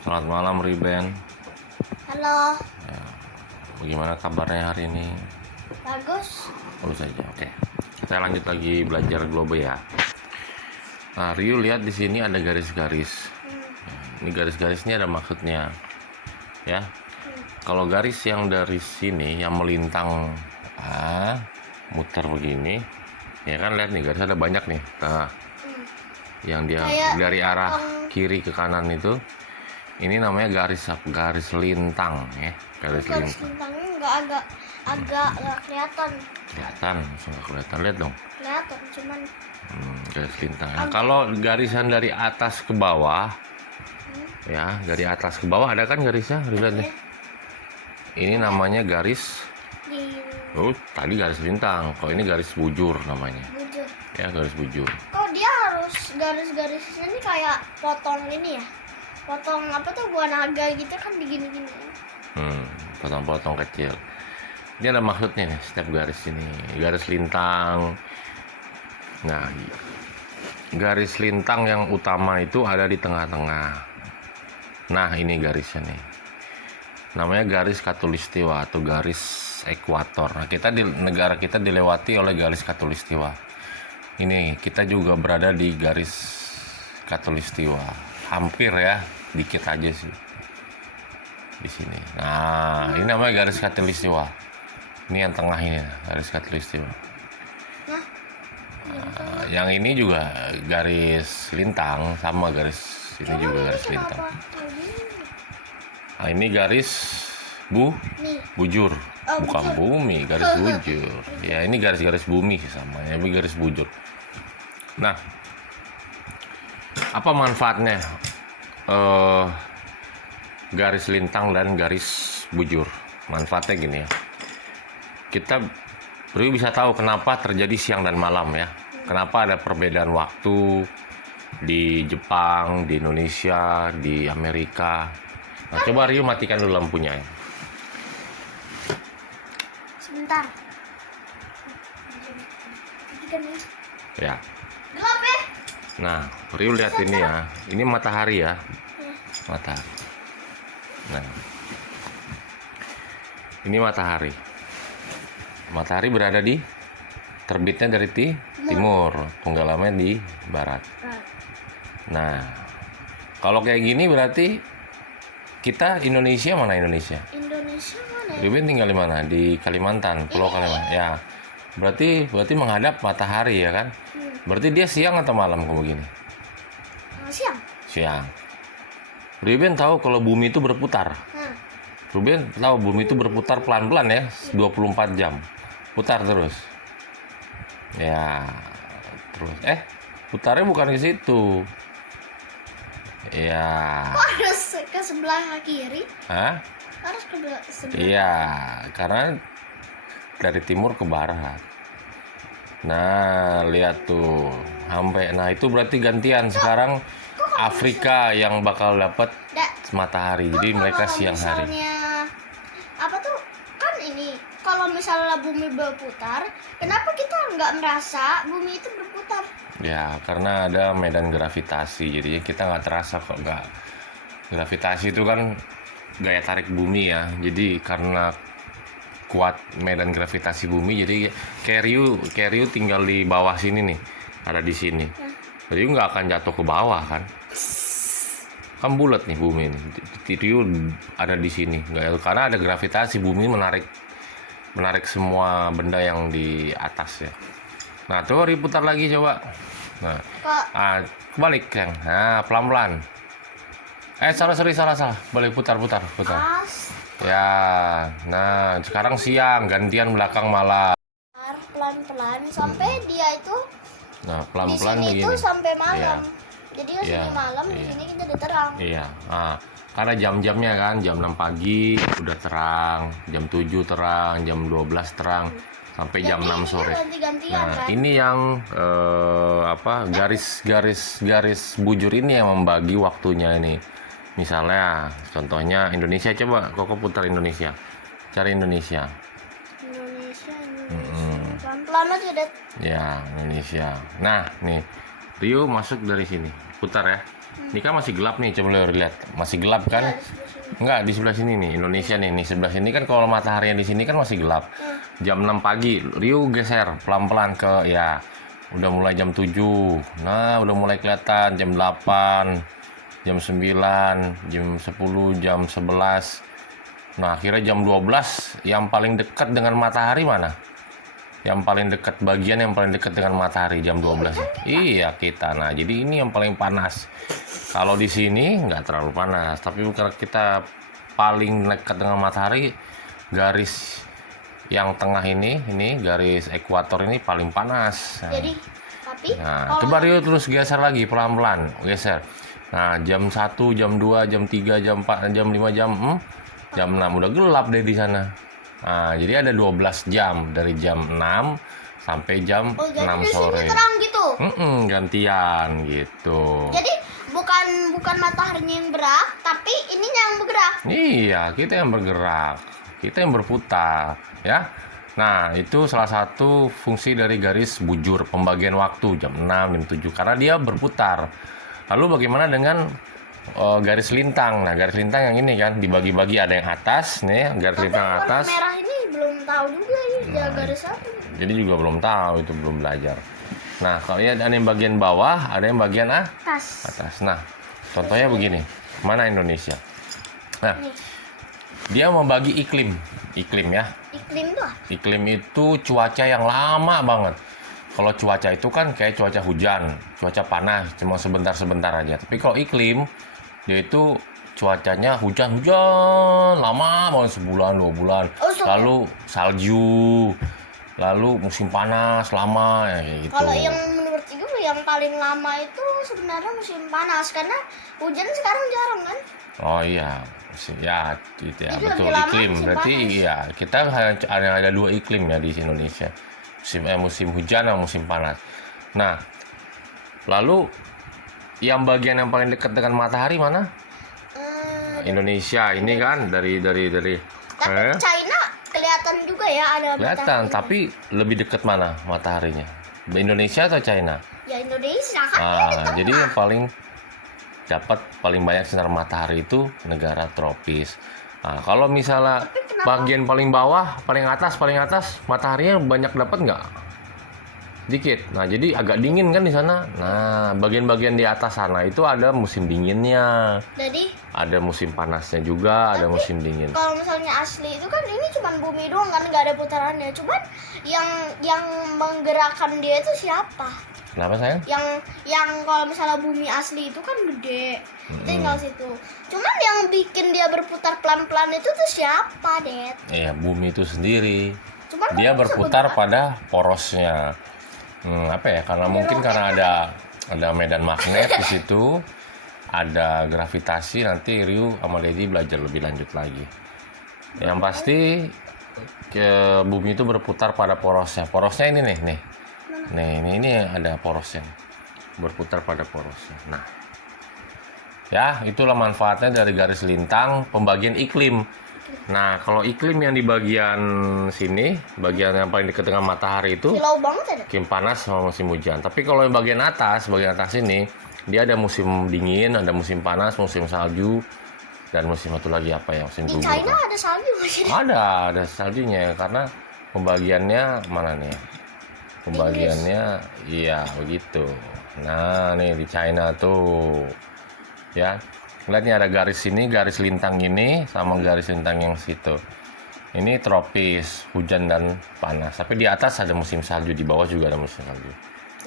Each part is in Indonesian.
Selamat malam Riben. Halo, Ya, bagaimana kabarnya hari ini? bagus. Bagus saja. Oke. Kita lanjut lagi belajar globe ya. Nah, Rio lihat di sini ada garis-garis. Ini garis-garis ini ada maksudnya. Ya. Kalau garis yang dari sini yang melintang muter begini, ya kan lihat nih garis ada banyak nih. Nah, yang dia Kayak dari arah kiri ke kanan itu, ini namanya garis lintang ya. Garis garis lintang. bintangnya nggak kelihatan. Kelihatan, langsung nggak kelihatan, lihat dong. Kelihatan, cuman Garis lintang. Nah, kalau garisan dari atas ke bawah, ya dari atas ke bawah ada kan garisnya, lihat deh. Ini namanya garis. di Tadi garis lintang. Kalau ini garis bujur namanya. bujur. Ya, garis bujur. Kok dia harus garis-garisnya ini kayak potong ini ya? Potong apa tuh buah naga gitu kan digini-gini. Potong-potong kecil. Ini ada maksudnya nih, setiap garis ini. Garis lintang. Nah, garis lintang yang utama itu ada di tengah-tengah. Nah, ini garisnya nih. Namanya garis khatulistiwa atau garis ekuator. Nah, negara kita dilewati oleh garis khatulistiwa. Ini kita juga berada di garis khatulistiwa. Hampir ya, dikit aja sih di sini. Nah, ini namanya garis khatulistiwa. Ini yang tengah ini, garis khatulistiwa. Nah, Yang ini juga garis lintang, sama garis ini juga garis lintang. kenapa kayak gini? Nah, ini garis Nih, bujur, Oh, bukan bujur. bumi, garis bujur. Ya, ini garis-garis bumi sih sama, ya, ini garis bujur. Nah, apa manfaatnya garis lintang dan garis bujur? Manfaatnya gini ya. Kita bisa tahu kenapa terjadi siang dan malam ya. Kenapa ada perbedaan waktu di Jepang, di Indonesia, di Amerika. Nah, coba Rio matikan dulu lampunya ya. sebentar. Ya. Gelap ya? Nah, Rio lihat ini ya. Ini matahari ya. Matahari. Nah. Ini matahari. Matahari berada di terbitnya dari timur, tenggelamnya di barat. Nah, kalau kayak gini berarti kita Indonesia mana Indonesia? Indonesia mana ya? Rio tinggal di mana? Di Kalimantan, Pulau Kalimantan. Ya. Berarti menghadap matahari ya kan? Berarti dia siang atau malam kayak begini? Siang. Siang. Ruben tahu kalau bumi itu berputar. Ruben tahu bumi itu berputar pelan-pelan ya, 24 jam. Putar terus. Ya, terus. Putarnya bukan ke situ. Ya. Kok harus ke sebelah kiri? Hah? Harus ke sebelah. Iya, karena dari timur ke barat. Nah, lihat tuh. Nah itu berarti gantian. Sekarang Afrika yang bakal dapat matahari. Jadi mereka siang hari. Misalnya apa tuh kan ini kalau misalnya bumi berputar, kenapa kita nggak merasa bumi itu berputar? Ya, karena ada medan gravitasi. Jadi kita nggak terasa kok nggak. Gravitasi itu kan gaya tarik bumi ya. Jadi karena kuat medan gravitasi bumi, jadi Rio tinggal di bawah sini nih, ada di sini. Jadi nggak akan jatuh ke bawah kan? Kan bulat nih bumi ini. Rio ada di sini, nggak, karena ada gravitasi bumi menarik semua benda yang di atas ya. Nah, coba Rio putar lagi coba. Nah, kebalik kan? Nah, pelan-pelan. Salah. Boleh putar. Ya, nah sekarang siang, gantian belakang malam. Pelan-pelan sampai dia itu Nah, pelan-pelan di sini begini. itu sampai malam. Iya. Jadi di sini malam, di sini kita udah terang. Iya. Nah, karena jam-jamnya kan, jam 6 pagi udah terang, jam 7 terang, jam 12 terang, sampai jam 6 sore. Ganti-gantian Nah, kan? ini yang garis bujur ini yang membagi waktunya ini. Misalnya, contohnya Indonesia, coba Koko putar Indonesia. Cari Indonesia. Pelan-pelan aja deh. Ya, Indonesia. Nah, nih Rio masuk dari sini, putar ya. Ini kan masih gelap nih, coba lo lihat. Masih gelap Ya, kan? di sebelah sini. Enggak, di sebelah sini nih, Indonesia nih. Nih sebelah sini kan kalau matahari di sini kan masih gelap. Jam 6 pagi, Rio geser pelan-pelan ke ya. Udah mulai jam 7. Nah, udah mulai kelihatan jam 8, jam 9, jam 10, jam 11. Nah, akhirnya jam 12 yang paling dekat dengan matahari mana? Yang paling dekat, bagian yang paling dekat dengan matahari jam 12. Iya, kita. Nah, jadi ini yang paling panas. Kalau di sini nggak terlalu panas, tapi karena kita paling dekat dengan matahari, garis yang tengah ini garis ekuator ini paling panas. Nah, Jadi, tapi nah, kalau coba Rio terus geser lagi pelan-pelan, geser. Nah, jam 1, jam 2, jam 3, jam 4, jam 5, jam 6 udah gelap deh di sana. Nah, jadi ada 12 jam dari jam 6 sampai jam oh, jadi 6 di sini sore. terang gitu. Gantian gitu. Jadi bukan mataharinya yang bergerak, tapi ininya yang bergerak. Iya, kita yang bergerak, kita yang berputar, ya. Nah, itu salah satu fungsi dari garis bujur, pembagian waktu jam 6, jam 7, karena dia berputar. Lalu bagaimana dengan garis lintang? Nah, garis lintang yang ini kan dibagi-bagi, ada yang atas, nih, garis Tapi lintang warna atas. merah ini belum tahu juga ini garis apa. Jadi juga belum tahu, itu belum belajar. Nah, kalau ya ada yang bagian bawah, ada yang bagian Tas. atas. Nah, contohnya begini, mana Indonesia? Nah, Nih, dia membagi iklim ya. iklim tuh. Iklim itu cuaca yang lama banget. Kalau cuaca itu kan kayak cuaca hujan, cuaca panas, cuma sebentar-sebentar aja. Tapi kalau iklim, dia itu cuacanya hujan-hujan, lama banget, sebulan, 2 bulan. Oh, Lalu salju, lalu musim panas, lama, ya kayak gitu. Kalau yang menurut Ibu yang paling lama itu sebenarnya musim panas karena hujan sekarang jarang kan? Oh iya, ya, gitu ya, Jadi betul, lebih lama iklim. musim Berarti panas. iya, kita hanya ada 2 iklim ya di Indonesia. Musim hujan dan musim panas. Nah, lalu yang bagian yang paling dekat dengan matahari mana? Indonesia ini kan dari Tapi China kelihatan juga ya ada kelihatan, matahari. tapi lebih dekat mana mataharinya? Indonesia atau China? Ya Indonesia kan dia di Nah, tengah. jadi yang paling banyak sinar matahari itu negara tropis. Nah, kalau misalnya Tapi kenapa? bagian paling bawah, paling atas, mataharinya banyak dapat nggak? Dikit. Nah, jadi agak dingin kan di sana. Nah, bagian-bagian di atas sana itu ada musim dinginnya, Jadi ada musim panasnya juga, ada Tapi musim dingin. kalau misalnya asli itu kan ini cuma bumi doang kan nggak ada putarannya. Cuman yang menggerakkan dia itu siapa? Kenapa sayang? Yang kalau misalnya bumi asli itu kan gede, tinggal situ. Cuman yang bikin dia berputar pelan-pelan itu tuh siapa, Det? Ya, bumi itu sendiri. Cuman Dia kan bisa berputar bergerak. pada porosnya. Apa ya? Karena mungkin karena ada medan magnet di situ, ada gravitasi. Nanti Ryu sama Lady belajar lebih lanjut lagi. Yang pasti bumi itu berputar pada porosnya. Porosnya ini nih. Nih, ini ada porosnya. Berputar pada porosnya. Nah, ya, itulah manfaatnya dari garis lintang pembagian iklim. Nah, kalau iklim yang di bagian sini, bagian yang paling dekat dengan matahari itu Silau banget ya, Det? musim panas sama musim hujan. Tapi kalau yang bagian atas ini, dia ada musim dingin, ada musim panas, musim salju, dan musim satu lagi apa ya? Musim Di gugur. China ada salju nggak sih, Det? Ada saljunya karena pembagiannya mana nih? Pembagiannya iya begitu. Nah, nih di China tuh. Ya. Lihat nih ada garis ini, garis lintang ini sama garis lintang yang situ. Ini tropis, hujan dan panas. Tapi di atas ada musim salju, di bawah juga ada musim salju.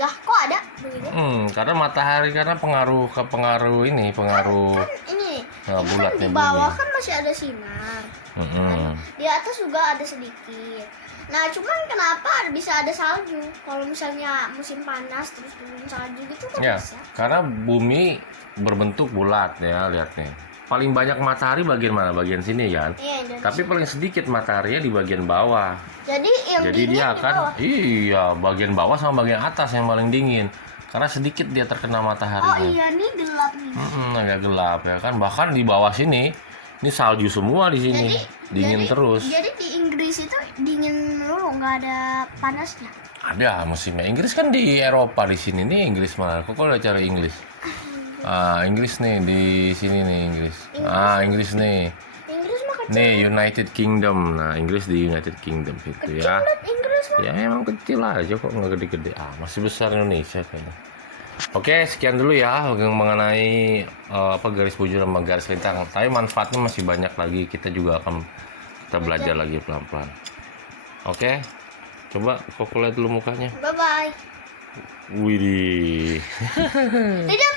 Lah kok ada begini? Karena matahari, karena pengaruh ini, pengaruh Kan ini Nah, kan bulatnya di bawah bumi. kan masih ada sinar. Mm-mm. Di atas juga ada sedikit. Nah, cuman kenapa bisa ada salju? Kalau misalnya musim panas terus turun salju gitu kan Ya, bisa. karena bumi berbentuk bulat ya, lihat nih. Paling banyak matahari bagian mana? Bagian sini kan. Iya, Indonesia. Tapi paling sedikit mataharinya di bagian bawah. Jadi yang Jadi dingin dia di akan bawah. iya, bagian bawah sama bagian atas yang paling dingin. Karena sedikit dia terkena Oh mataharinya. iya, nih gelap nih. Agak gelap ya kan. Bahkan di bawah sini ini salju semua di sini. Dingin terus. Jadi di Inggris itu dingin melulu, nggak ada panasnya. Ada musimnya. Inggris kan di Eropa di sini nih Inggris mana? Kok udah cari Inggris? Inggris nih di sini nih Inggris. Inggris nih. Inggris mah kecil. Nih United Kingdom. Nah, Inggris di United Kingdom itu ya. Lihat Inggris mah. Ya memang kecil aja kok, nggak gede-gede. Masih besar Indonesia kayaknya. Oke, sekian dulu ya mengenai garis bujur sama garis lintang. Tapi manfaatnya masih banyak lagi. Kita juga akan belajar lagi pelan-pelan. Oke, coba Koko lihat dulu mukanya. Bye bye. Widih. Tidak